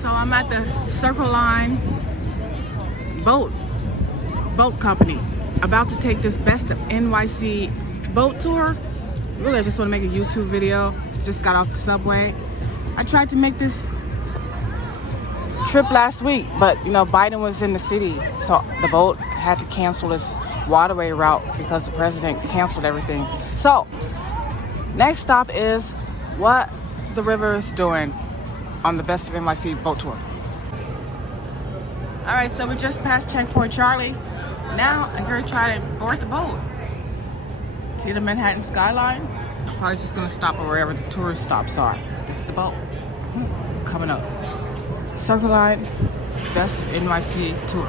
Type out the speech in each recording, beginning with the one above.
So I'm at the Circle Line boat company, about to take this best of NYC boat tour. Really, I just want to make a YouTube video. Just got off the subway. I tried to make this trip last week, but you know, Biden was in the city, so the boat had to cancel its waterway route because the president canceled everything. So next stop is what the river is doing on the best of NYC boat tour. All right, so we just passed checkpoint Charlie. Now I'm gonna try to board the boat. See the Manhattan skyline? I'm probably just gonna stop wherever the tourist stops are. This is the boat coming up. Circle Line, best of NYC tour.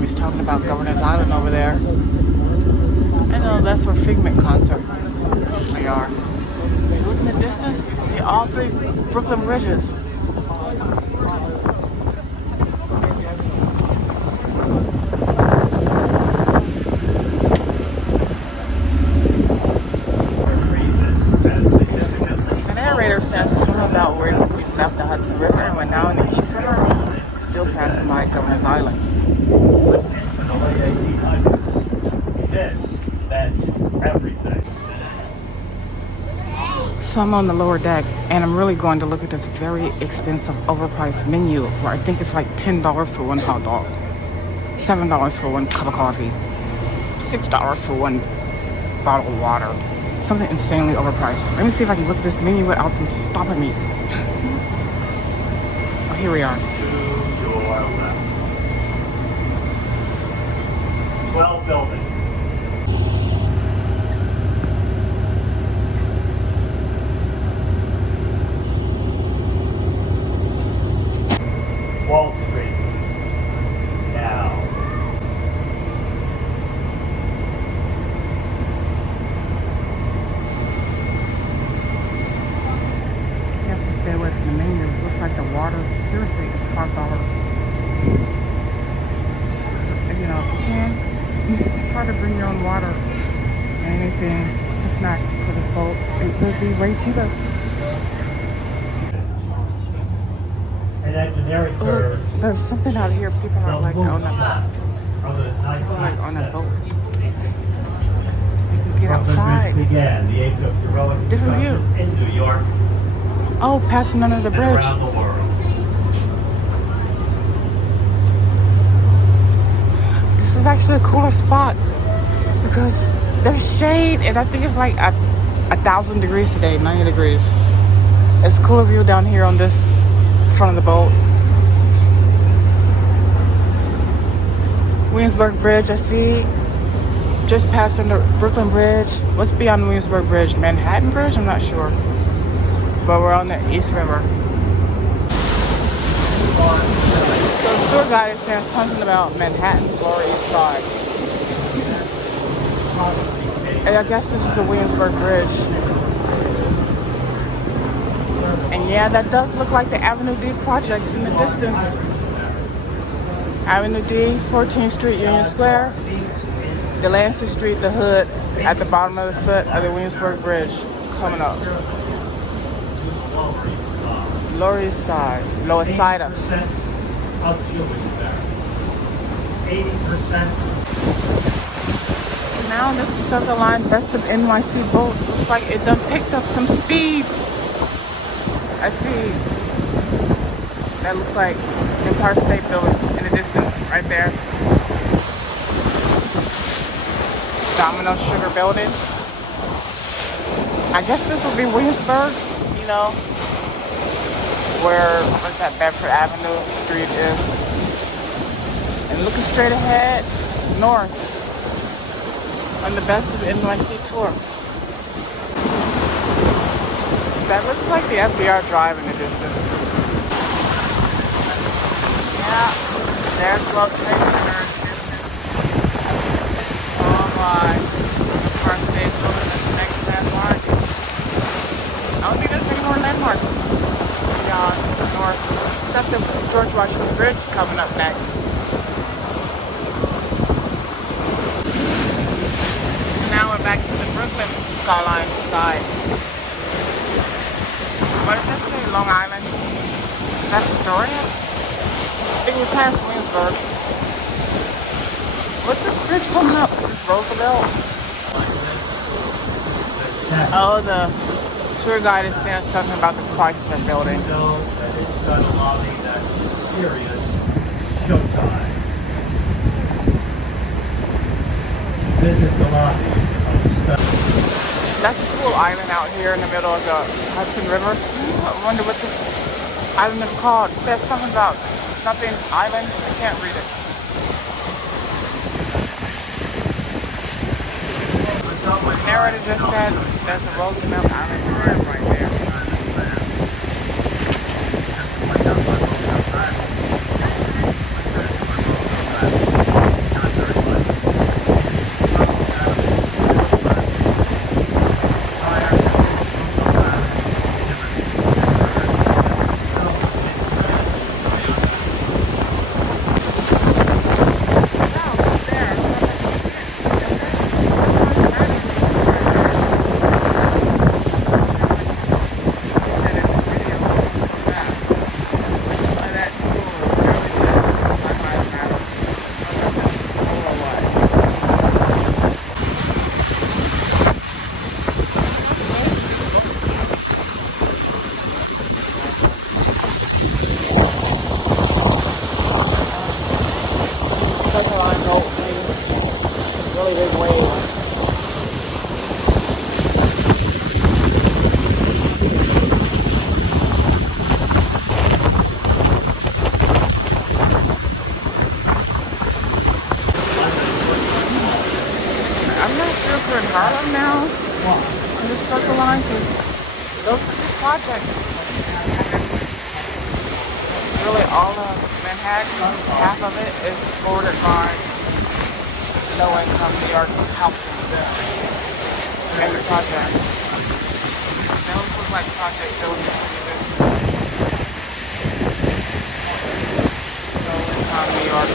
He's talking about Governor's Island over there. I know that's where Figment concert usually are. If you look in the distance, you can see all three Brooklyn bridges. The narrator says something about where we left the Hudson River and we're now in the East River, still passing by Governor's Island. So I'm on the lower deck and I'm really going to look at this very expensive overpriced menu where I think it's like $10 for one hot dog, $7 for one cup of coffee, $6 for one bottle of water. Something insanely overpriced. Let me see if I can look at this menu without them stopping me. Oh, here we are. 12 buildings. Wall Street. Now. He has to stay away from the menus. Looks like the water, seriously, it's $5. You know, if you can, try to bring your own water and anything to snack for this boat. It could be way cheaper. And that generic Look, there's something out here. People are like on that boat. People are like on that boat. You can get outside. Began the age of heroic Different view. In New York. Oh, passing under the bridge. Around the world. This is actually a cooler spot because there's shade and I think it's like 1,000 degrees today, 90 degrees. It's a cooler view down here on this front of the boat. Williamsburg Bridge, I see. Just passed under Brooklyn Bridge. What's beyond Williamsburg Bridge? Manhattan Bridge? I'm not sure. But we're on the East River. So the tour guide is saying something about Manhattan's Lower East Side. And I guess this is the Williamsburg Bridge. And yeah, that does look like the Avenue D projects in the distance. Avenue D, 14th Street, Union Square, Delancey Street, the hood, at the bottom of the foot of the Williamsburg Bridge, coming up. Lower East Side, Lower Side. 80% of children there. 80%. So now this is Circle Line Best of NYC boat. Looks like it done picked up some speed. I see. That looks like the Empire State Building in the distance, right there. Domino Sugar Building. I guess this would be Williamsburg, you know, where, what's that, Bedford Avenue Street is. And looking straight ahead, north, on the Best of NYC tour. That looks like the FDR Drive in the distance. Yeah, there's World Trade Center in the distance. Oh my, Empire State Building is the next landmark. I don't think there's any more landmarks beyond north, except the George Washington Bridge coming up next. So now we're back to the Brooklyn skyline side. What does that say? Long Island? Is that Astoria? I think we passed Williamsburg. What's this bridge coming up? Is this Roosevelt? Oh, the tour guide is saying something about the Chrysler Building. So that it's got a lobby that's serious showtime. Visit the lobby of That's a cool island out here in the middle of the Hudson River. I wonder what this island is called. It says something about something island. I can't read it. Narrator just said there's a Roosevelt Island Tram right there. Really big waves. I'm not sure if we're in Harlem now on this Circle Line, because those could be projects. It's really all of Manhattan. Half of it is bordered by low-income New York housing and the projects. Those look like project buildings to me. Low-income New York.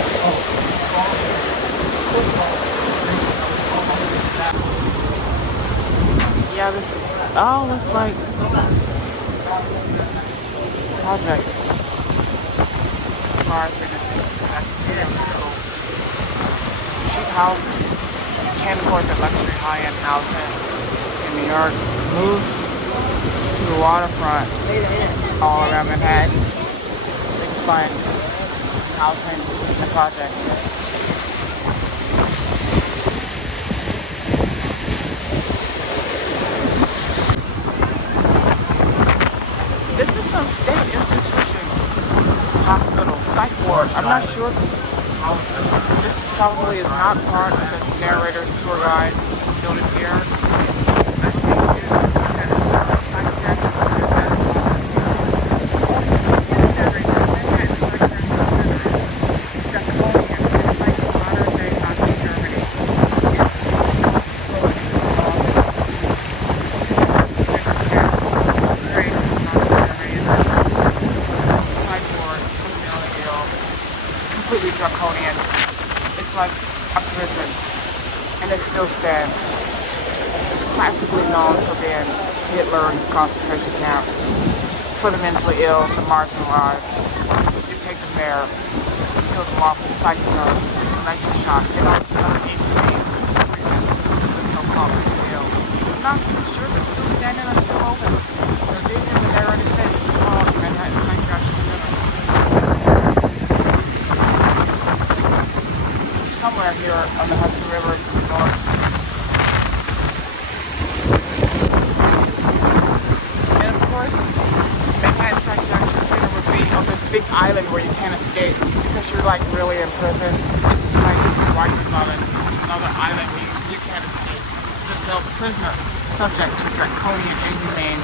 Yeah, this. Oh, looks like projects. As far as we can see on this boat. Cheap housing. You can't afford the luxury high-end housing in New York. Move to the waterfront all around Manhattan. They can find housing in the projects. This is some state institution, hospital, psych ward. I'm not sure. This probably is not part of the narrator's tour guide. This building here. Straight from modern Germany. draconian. It's like a prison, and it still stands. It's classically known for being Hitler's concentration camp for the mentally ill, the marginalized. You take them there to kill them off with psych drugs, electroshock, and all this other inhumane treatment for the so-called mentally ill. I'm not so sure they're still standing or still open. They're big and they already said this is called Manhattan Psychiatric Center. Somewhere here on the Hudson River in the north. And of course, Manhattan Psychiatric Center would be on this big island where you can't escape because you're like really in prison. It's like Rikers Island. It's another island you can't escape. It's a prisoner subject to draconian, inhumane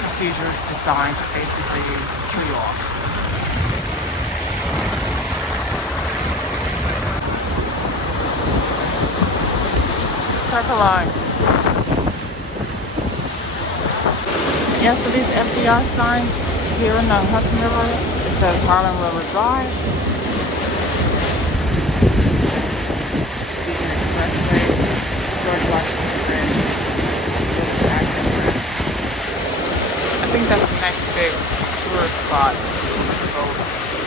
procedures designed to basically kill you off. Circle line. Yeah, so these FDR signs here in the Hudson River, it says Harlem River Drive. Beacon Expressway, George Washington Bridge, I think that's the next big tourist spot. So,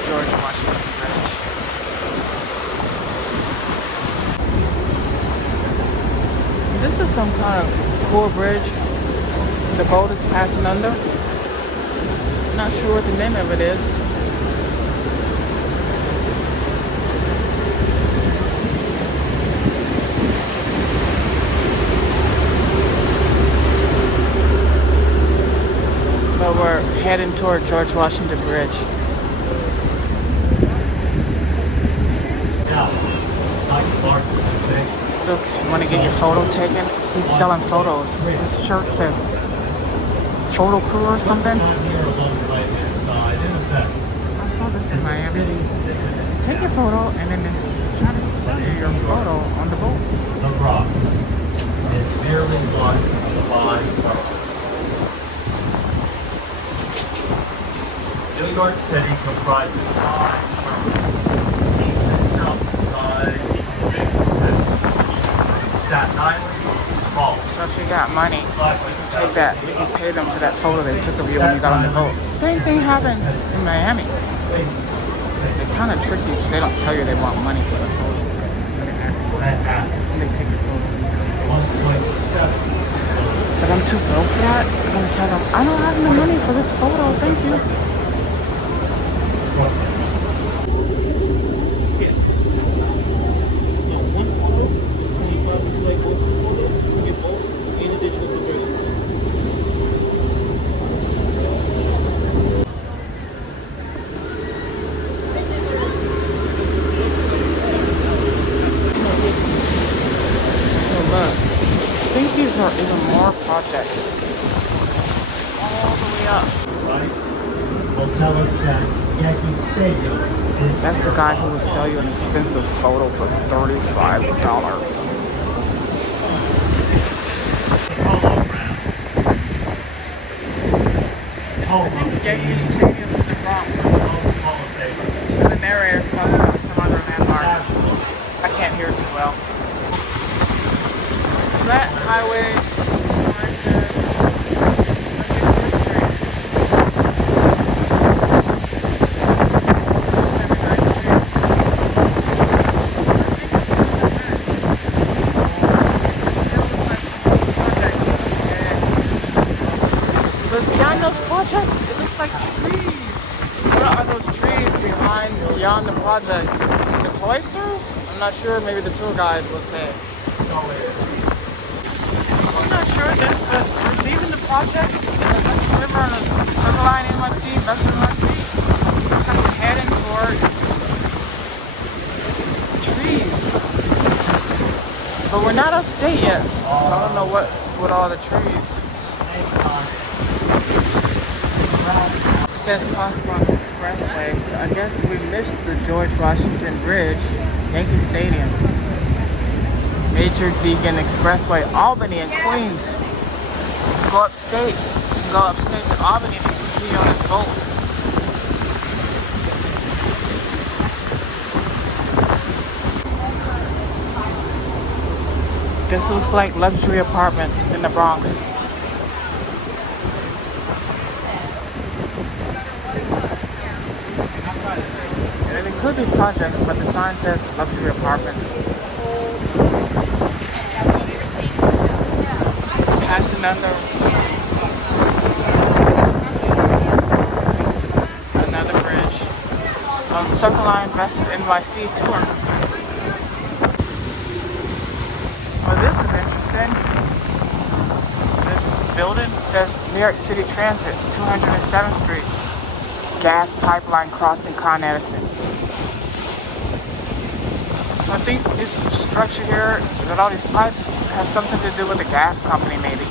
George Washington Bridge. This is some kind of poor bridge the boat is passing under. Not sure what the name of it is. But we're heading toward George Washington Bridge. Look, if you want to get your photo taken, he's selling photos. His shirt says photo crew or something. I saw this in Miami. Take your photo and then just try to sell you your photo on the boat. The Bronx is merely one of the five boroughs. New York City comprises five boroughs. Each itself provides Staten Island, Bronx. So if you got money, you can take that. You can pay them for that photo they took of you when you got on the boat. Same thing happened in Miami. They're kind of tricky. They don't tell you they want money for the photo. They ask you and they take the photo. But I'm too broke for that. I'm gonna tell them I don't have no money for this photo. Thank you. These are even more projects all the way up. Right? Will tell us that Yankee Stadium is... That's the guy who will sell you an expensive photo for $35. I think Yankee Stadium is in Bronx. And the narrator's talking about some other landmark. I can't hear it too well. That highway right there. But behind those projects, it looks like trees. What are those trees beyond the projects? The cloisters? I'm not sure. Maybe the tour guide will say. I'm not sure this, but we're leaving the projects in the Hudson River on the Circle Line NYC, Western NYC. Looks like we're heading toward trees. But we're not upstate yet, so I don't know what's with all the trees. It says Cross Bronx Expressway, so I guess we missed the George Washington Bridge, Yankee Stadium. Major Deegan Expressway, Albany and Queens. Go upstate to Albany if you continue on this boat. This looks like luxury apartments in the Bronx. And it could be projects, but the sign says luxury apartments. Passing under another bridge on Circle Line West of NYC tour. Oh, this is interesting. This building says New York City Transit, 207th Street, gas pipeline crossing Con Edison. So I think this structure here, with all these pipes, has something to do with the gas company, maybe.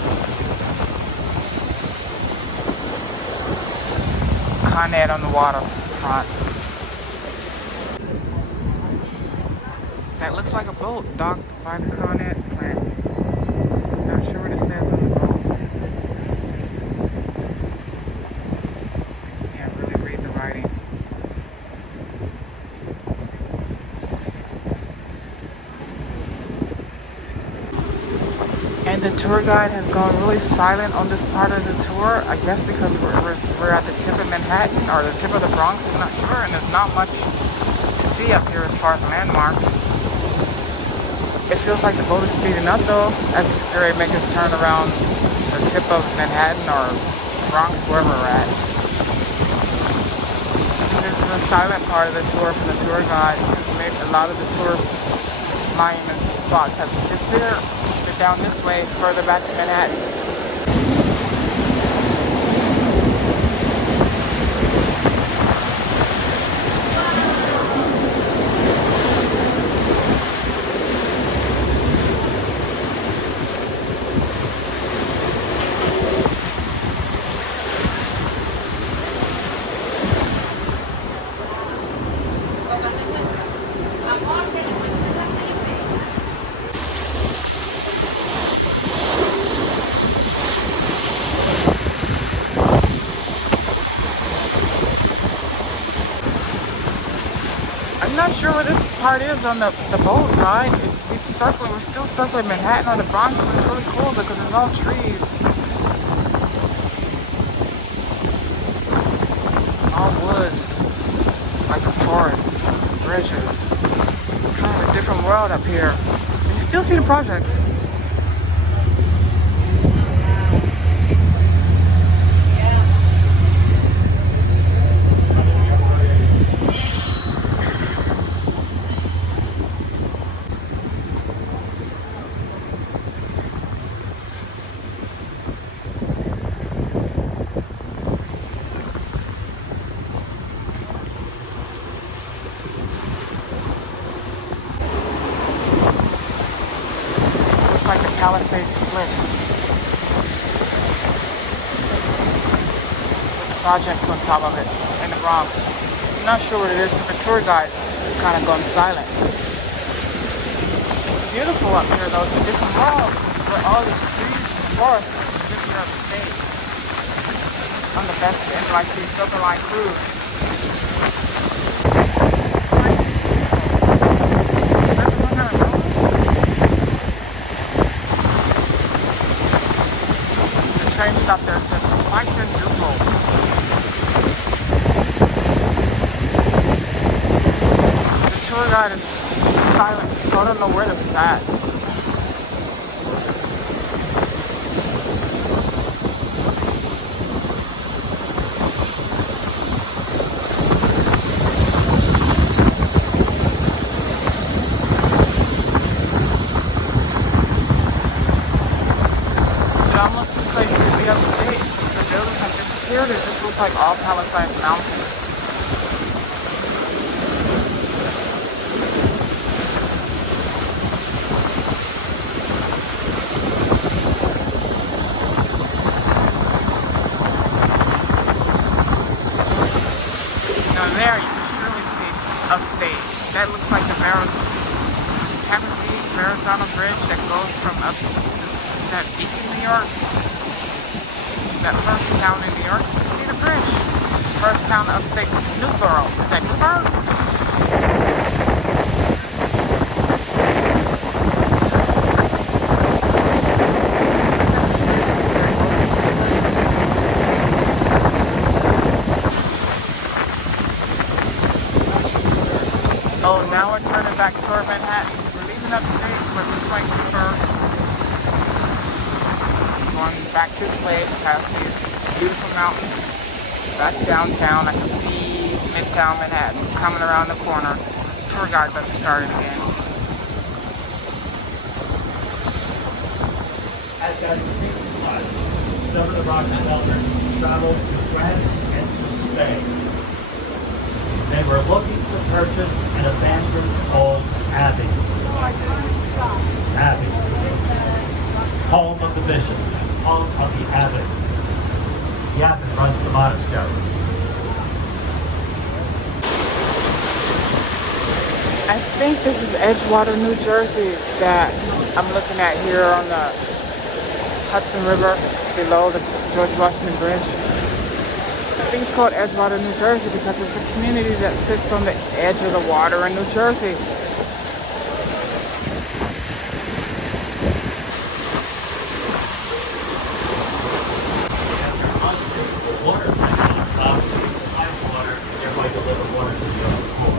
Con Ed on the waterfront. That looks like a boat docked by the Con Ed plant. Not sure what it says on the boat. Can't really read the writing. And the tour guide has gone really silent on this part of the tour. I guess because we're at the tip of Manhattan or the tip of the Bronx. I'm not sure. And there's not much to see up here as far as landmarks. It feels like the boat is speeding up though, as the security makers turn around the tip of Manhattan or Bronx, wherever we're at. This is the silent part of the tour from the tour guide. Maybe a lot of the tourist monuments and spots have disappeared. They're down this way, further back to Manhattan. I'm not sure where this part is on the boat ride. We're still circling Manhattan or the Bronx, but it's really cool because it's all trees. All woods, like a forest, bridges. Kind of a different world up here. You still see the projects. Like the Palisades Cliffs. With the projects on top of it in the Bronx. I'm not sure what it is, but the tour guide kind of gone silent. It's beautiful up here though. It's a different world where all these trees and forests is this here upstate. On the best NYC Silver Line cruise. Train stop there says Plankton Depot. The tour guide is silent, so I don't know where this is at. It almost looks like really upstate. The buildings have disappeared. It just looks like all Palisades Mountain. Now there you can surely see upstate. That looks like the Verrazano Bridge that goes from upstate to that Beacon, New York. That first town in New York. You see the bridge. First town upstate, Newborough. Is that Newborough? this way past these beautiful mountains back downtown. I can see Midtown Manhattan coming around the corner. Tour guide got started again. At that same time, some of the Rockefellers traveled to France and to Spain. They were looking to purchase an abandoned old abbey. Abbey. Home of the bishop, home of the abbot. The abbot runs the monastery. I think this is Edgewater, New Jersey that I'm looking at here on the Hudson River below the George Washington Bridge. I think it's called Edgewater, New Jersey because it's a community that sits on the edge of the water in New Jersey. Water tank on top, ice water, everybody deliver water to the other floor.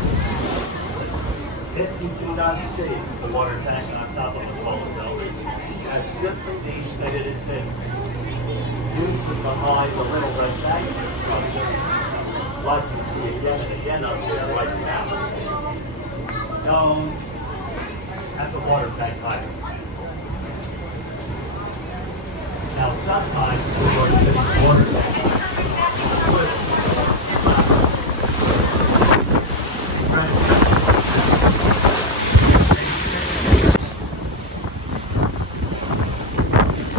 If you do not see the water tank on top of a pole building, that simply means that it has been used behind the little rectangular structure, like you see again and again up there right now, known as the water tank hydrant. Now, sometimes New York City water tank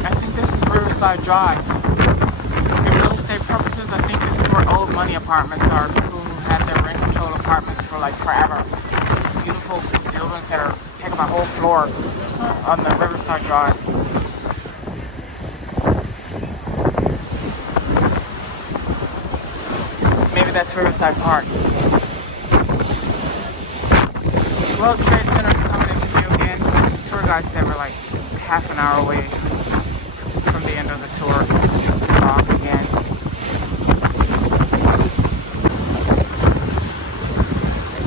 I think this is Riverside Drive. For real estate purposes, I think this is where old money apartments are. People who had their rent control apartments for like forever. These beautiful buildings that are take up a whole floor on the Riverside Drive. Maybe that's Riverside Park. World Trade Center's coming into view again. The tour guide said we're like half an hour away from the end of the tour to Bronx again.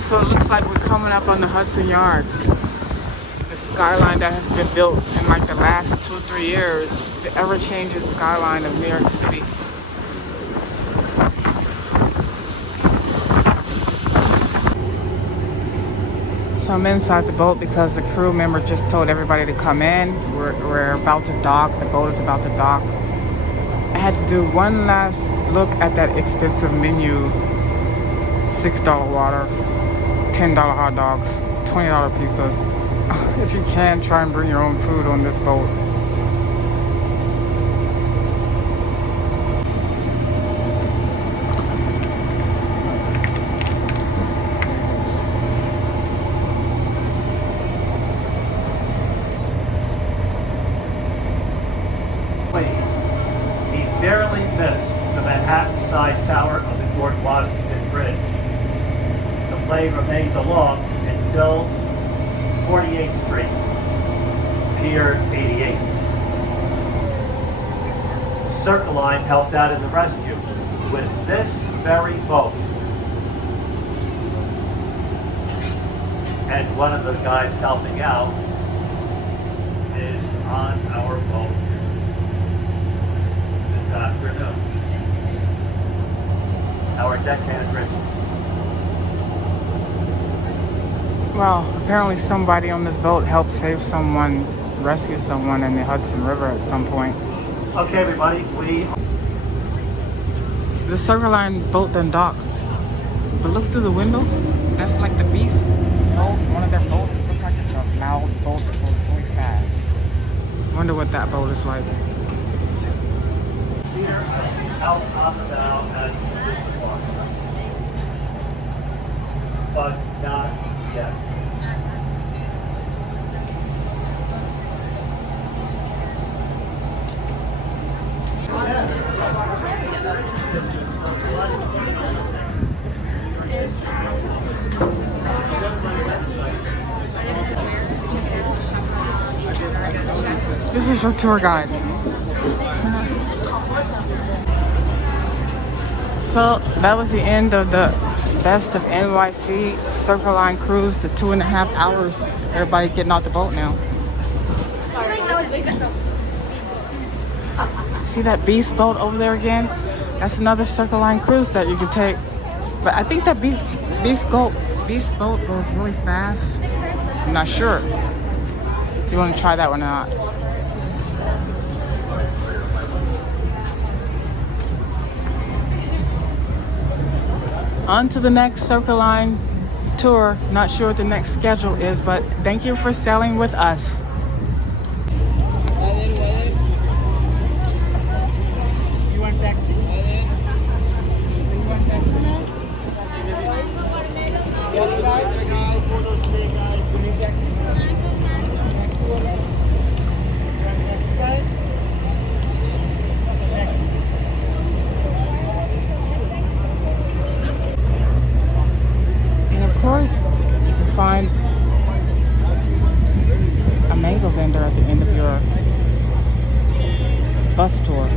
So it looks like we're coming up on the Hudson Yards. The skyline that has been built in like the last 2 or 3 years. The ever-changing skyline of New York City. So I'm inside the boat because the crew member just told everybody to come in. We're about to dock. The boat is about to dock. I had to do one last look at that expensive menu. $6 water, $10 hot dogs, $20 pizzas. If you can, try and bring your own food on this boat. He barely missed the Manhattan side tower of the George Washington Bridge. The play remained along until 48th Street, Pier 88. Circle Line helped out in the rescue with this very boat. And one of the guys helping out is on our boat this afternoon. Our deckhand Richard. Well, apparently somebody on this boat helped save someone, rescue someone in the Hudson River at some point. Okay, everybody, The Circle Line boat done dock. But look through the window. That's like the Beast boat, one of their boats. Looks like it's a loud boat that goes really fast. Wonder what that boat is like. here out on the bow as this one, but not yet. This is your tour guide. So that was the end of the Best of NYC Circle Line cruise, the 2.5 hours. Everybody getting off the boat now. See that beast boat over there again? That's another Circle Line cruise that you can take. But I think that beast boat goes really fast. I'm not sure. Do you want to try that one or not? On to the next Circle Line tour. Not sure what the next schedule is, but thank you for sailing with us. You want taxi? You want taxi now? Yes, guys. You need taxi? And of course, you can find a mango vendor at the end of your bus tour.